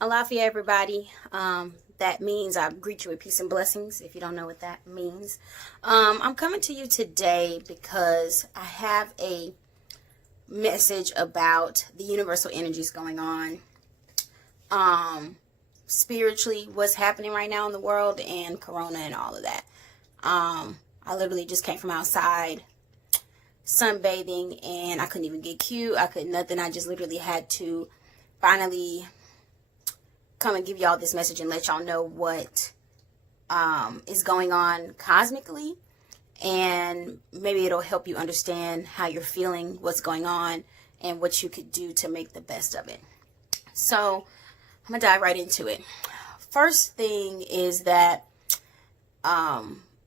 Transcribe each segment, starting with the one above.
Alafia, everybody. That means I greet you with peace and blessings, if you don't know what that means. I'm coming to you today because I have a message about the universal energies going on. Spiritually, what's happening right now in the world, and Corona and all of that. I literally just came from outside sunbathing, and I couldn't even get cute. I couldn't nothing. I just literally had to finally come and give y'all this message and let y'all know what is going on cosmically, and maybe it'll help you understand how you're feeling, what's going on, and what you could do to make the best of it. So I'm gonna dive right into it. First thing is that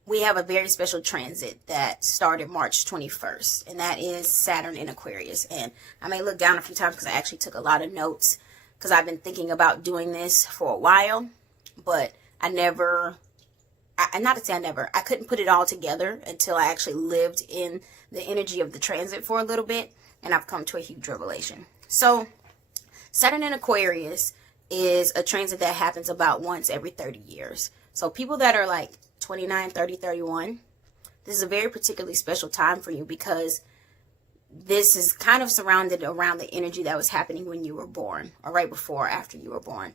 we have a very special transit that started March 21st, and that is Saturn in Aquarius. And I may look down a few times because I actually took a lot of notes, because I've been thinking about doing this for a while, but I couldn't put it all together until I actually lived in the energy of the transit for a little bit, and I've come to a huge revelation. So Saturn in Aquarius is a transit that happens about once every 30 years. So people that are like 29, 30, 31, this is a very particularly special time for you, because this is kind of surrounded around the energy that was happening when you were born, or right before or after you were born.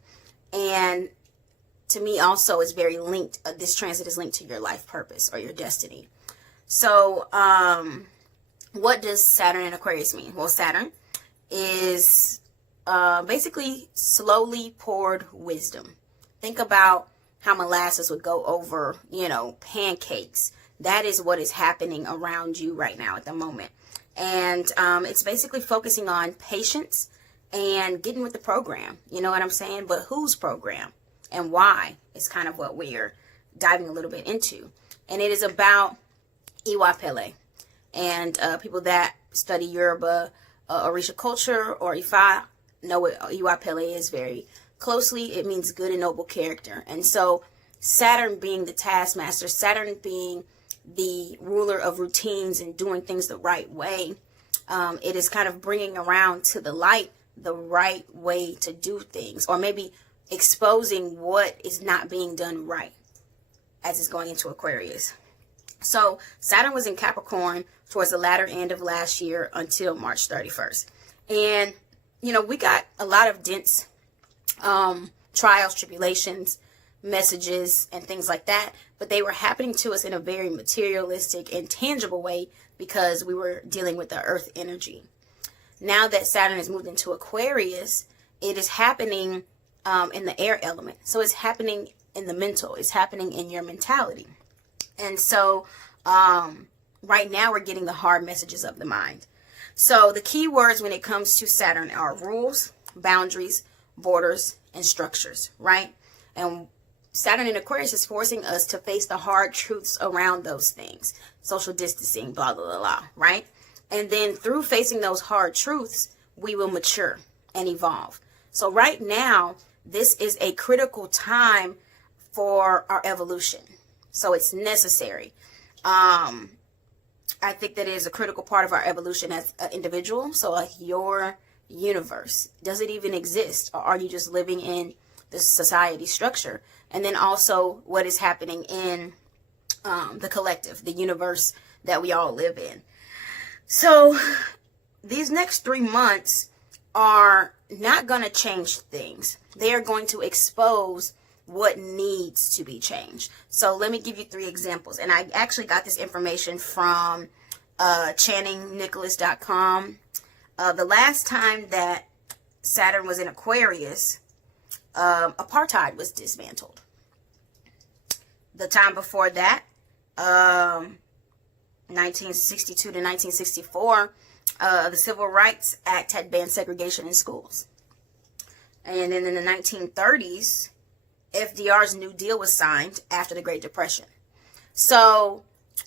And to me also is very linked, this transit is linked to your life purpose or your destiny. So what does Saturn in Aquarius mean? Well, Saturn is basically slowly poured wisdom. Think about how molasses would go over, pancakes. That is what is happening around you right now at the moment. And it's basically focusing on patience and getting with the program. You know what I'm saying? But whose program and why is kind of what we're diving a little bit into. And it is about Iwa Pele. And people that study Yoruba, Orisha culture, or Ifa know what Iwa Pele is very closely. It means good and noble character. And so Saturn being the taskmaster, Saturn being the ruler of routines and doing things the right way, it is kind of bringing around to the light the right way to do things, or maybe exposing what is not being done right as it's going into Aquarius. So Saturn was in Capricorn towards the latter end of last year until March 31st. And, we got a lot of dense trials, tribulations, messages, and things like that, but they were happening to us in a very materialistic and tangible way because we were dealing with the earth energy. Now that Saturn has moved into Aquarius, it is happening in the air element. So it's happening in the mental, it's happening in your mentality. And so right now we're getting the hard messages of the mind. So the key words when it comes to Saturn are rules, boundaries, borders, and structures, right? And Saturn in Aquarius is forcing us to face the hard truths around those things. Social distancing, blah, blah, blah, blah, right? And then through facing those hard truths, we will mature and evolve. So right now, this is a critical time for our evolution. So it's necessary. I think that it is a critical part of our evolution as an individual. So like your universe, does it even exist? Or are you just living in the society structure? And then also what is happening in the collective, the universe that we all live in. So these next 3 months are not going to change things. They are going to expose what needs to be changed. So let me give you 3 examples. And I actually got this information from channingnicholas.com. The last time that Saturn was in Aquarius, apartheid was dismantled. The time before that, 1962 to 1964, the Civil Rights Act had banned segregation in schools. And then in the 1930s, FDR's New Deal was signed after the Great Depression. So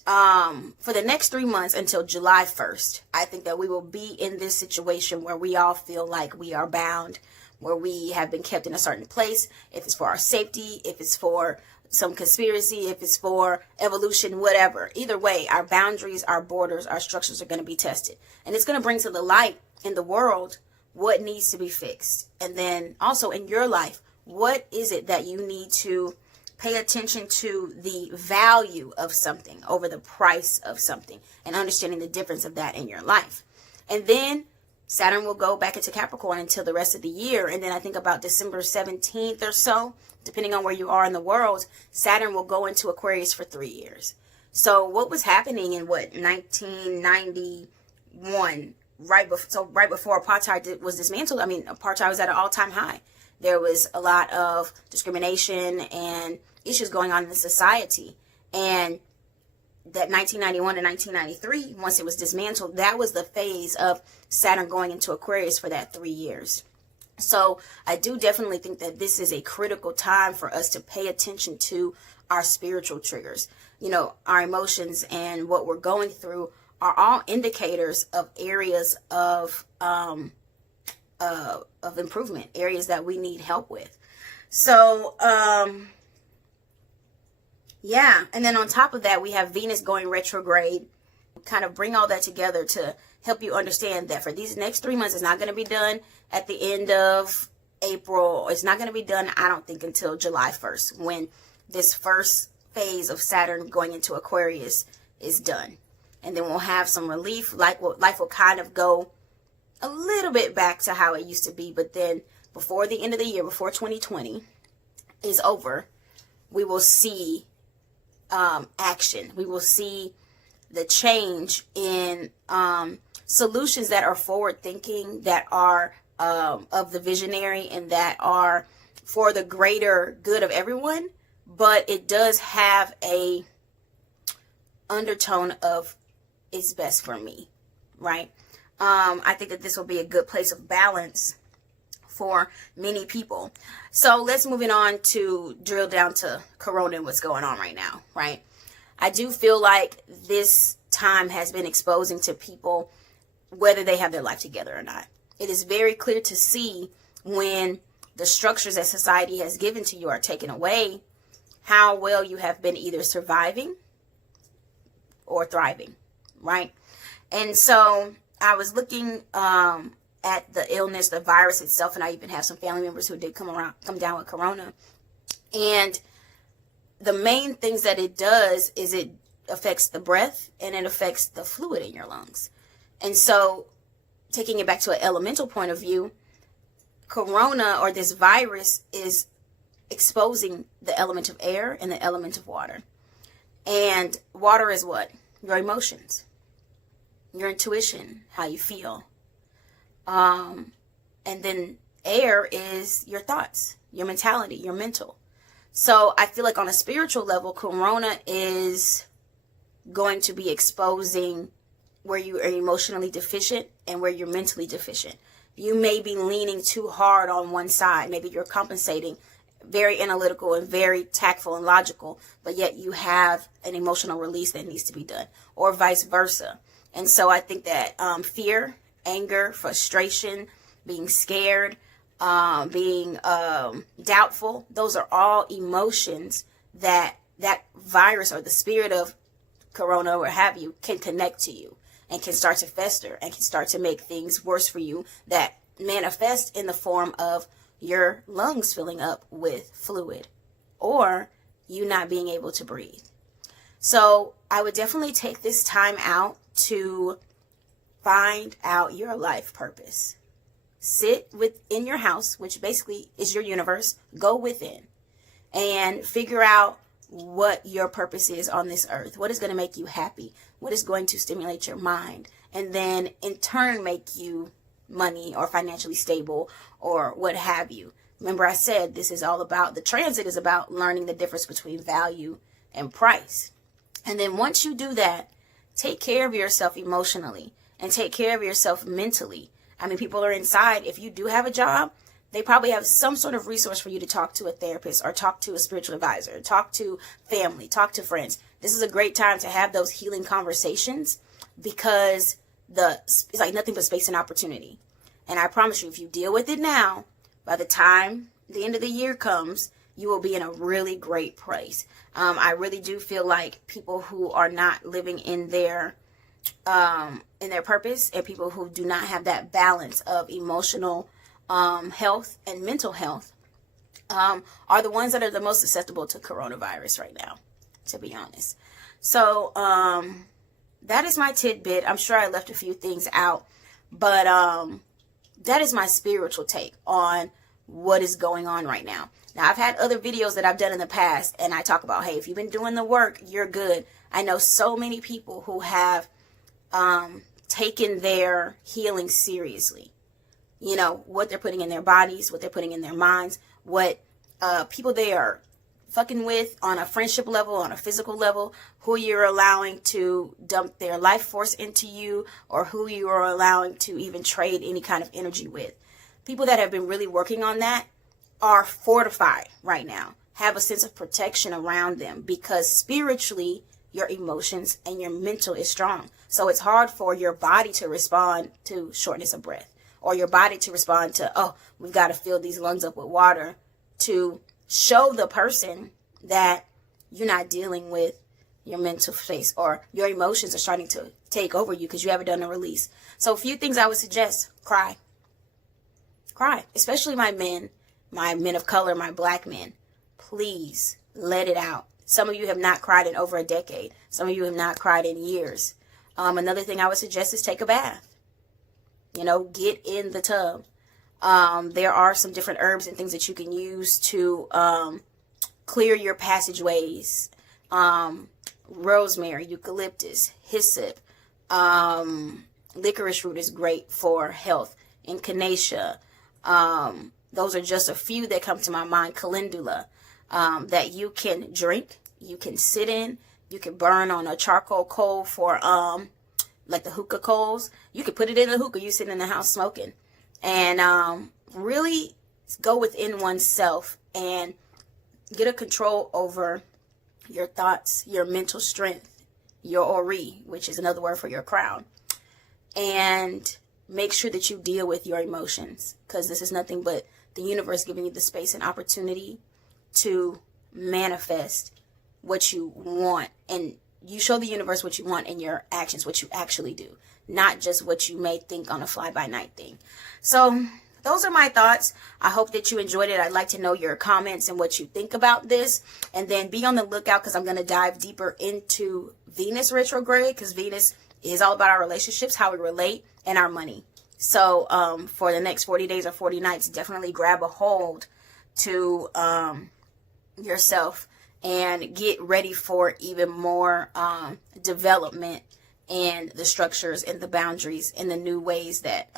for the next 3 months until July 1st, I think that we will be in this situation where we all feel like we are bound, where we have been kept in a certain place, if it's for our safety, if it's for some conspiracy, if it's for evolution, whatever. Either way, our boundaries, our borders, our structures are going to be tested. And it's going to bring to the light in the world what needs to be fixed. And then also in your life, what is it that you need to pay attention to, the value of something over the price of something, and understanding the difference of that in your life. And then Saturn will go back into Capricorn until the rest of the year. And then I think about December 17th or so, depending on where you are in the world, Saturn will go into Aquarius for 3 years. So what was happening in 1991, right before apartheid was dismantled? I mean, apartheid was at an all-time high. There was a lot of discrimination and issues going on in the society. And that 1991 to 1993, once it was dismantled, that was the phase of Saturn going into Aquarius for that 3 years. So I do definitely think that this is a critical time for us to pay attention to our spiritual triggers. You know, our emotions and what we're going through are all indicators of areas of improvement, areas that we need help with. So, yeah. And then on top of that, we have Venus going retrograde. Kind of bring all that together to help you understand that for these next 3 months, it's not going to be done at the end of April. It's not going to be done, I don't think, until July 1st, when this first phase of Saturn going into Aquarius is done. And then we'll have some relief. Life will kind of go a little bit back to how it used to be. But then before the end of the year, before 2020 is over, we will see action. We will see the change in solutions that are forward thinking, that are of the visionary, and that are for the greater good of everyone. But it does have a undertone of it's best for me, right? I think that this will be a good place of balance for many people. So let's move it on to drill down to Corona and what's going on right now, right? I do feel like this time has been exposing to people whether they have their life together or not. It is very clear to see when the structures that society has given to you are taken away, how well you have been either surviving or thriving, right? And so I was looking at the illness, the virus itself, and I even have some family members who did come down with Corona. And the main things that it does is it affects the breath and it affects the fluid in your lungs. And so taking it back to an elemental point of view, Corona, or this virus, is exposing the element of air and the element of water. And water is what? Your emotions, your intuition, how you feel. And then air is your thoughts, your mentality, your mental. So I feel like on a spiritual level, Corona is going to be exposing where you are emotionally deficient and where you're mentally deficient. You may be leaning too hard on one side. Maybe you're compensating, very analytical and very tactful and logical, but yet you have an emotional release that needs to be done, or vice versa. And so I think that fear, anger, frustration, being scared, being doubtful, those are all emotions that virus or the spirit of Corona or what have you can connect to you and can start to fester and can start to make things worse for you, that manifest in the form of your lungs filling up with fluid or you not being able to breathe. So I would definitely take this time out to find out your life purpose. Sit within your house, which basically is your universe. Go within and figure out what your purpose is on this earth. What is going to make you happy? What is going to stimulate your mind? And then in turn make you money or financially stable or what have you. Remember, I said this is all about, the transit is about learning the difference between value and price. And then once you do that, take care of yourself emotionally and take care of yourself mentally. I mean, people are inside. If you do have a job, they probably have some sort of resource for you to talk to a therapist or talk to a spiritual advisor, talk to family, talk to friends. This is a great time to have those healing conversations because it's like nothing but space and opportunity. And I promise you, if you deal with it now, by the time the end of the year comes, you will be in a really great place. I really do feel like people who are not living in their in their purpose, and people who do not have that balance of emotional health and mental health are the ones that are the most susceptible to coronavirus right now, to be honest. So that is my tidbit. I'm sure I left a few things out, but that is my spiritual take on what is going on right now. Now, I've had other videos that I've done in the past, and I talk about, hey, if you've been doing the work, you're good. I know so many people who have taken their healing seriously. You know, what they're putting in their bodies, what they're putting in their minds, what people they are fucking with on a friendship level, on a physical level, who you're allowing to dump their life force into you, or who you are allowing to even trade any kind of energy with. People that have been really working on that are fortified right now, have a sense of protection around them, because spiritually your emotions and your mental is strong. So it's hard for your body to respond to shortness of breath, or your body to respond to, oh, we've got to fill these lungs up with water, to show the person that you're not dealing with your mental space, or your emotions are starting to take over you because you haven't done a release. So a few things I would suggest: cry, especially my men of color, my black men. Please let it out. Some of you have not cried in over a decade. Some of you have not cried in years. Another thing I would suggest is take a bath. You know, get in the tub. There are some different herbs and things that you can use to clear your passageways. Rosemary, eucalyptus, hyssop, licorice root is great for health. Echinacea. Those are just a few that come to my mind. Calendula, that you can drink, you can sit in, you can burn on a charcoal coal for like the hookah coals. You can put it in the hookah. You sit in the house smoking, and really go within oneself and get a control over your thoughts, your mental strength, your ori, which is another word for your crown, and make sure that you deal with your emotions, because this is nothing but the universe giving you the space and opportunity to manifest what you want. And you show the universe what you want in your actions, what you actually do, not just what you may think on a fly-by-night thing. So those are my thoughts. I hope that you enjoyed it. I'd like to know your comments and what you think about this. And then be on the lookout, because I'm going to dive deeper into Venus retrograde, because Venus is all about our relationships, how we relate, and our money. So for the next 40 days or 40 nights, definitely grab a hold to yourself and get ready for even more development and the structures and the boundaries and the new ways that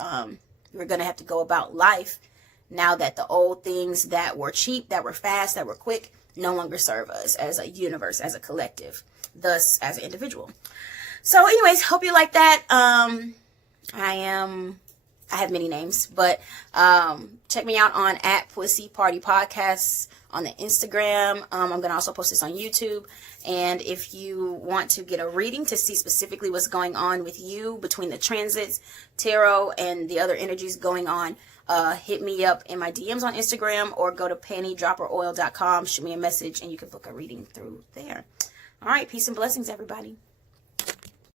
we're going to have to go about life, now that the old things that were cheap, that were fast, that were quick, no longer serve us as a universe, as a collective, thus as an individual. So anyways, hope you like that. I have many names, but check me out on @PussyPartyPodcasts on the Instagram. I'm going to also post this on YouTube. And if you want to get a reading to see specifically what's going on with you between the transits, tarot, and the other energies going on, hit me up in my DMs on Instagram, or go to pantydropperoil.com, shoot me a message, and you can book a reading through there. All right, peace and blessings, everybody.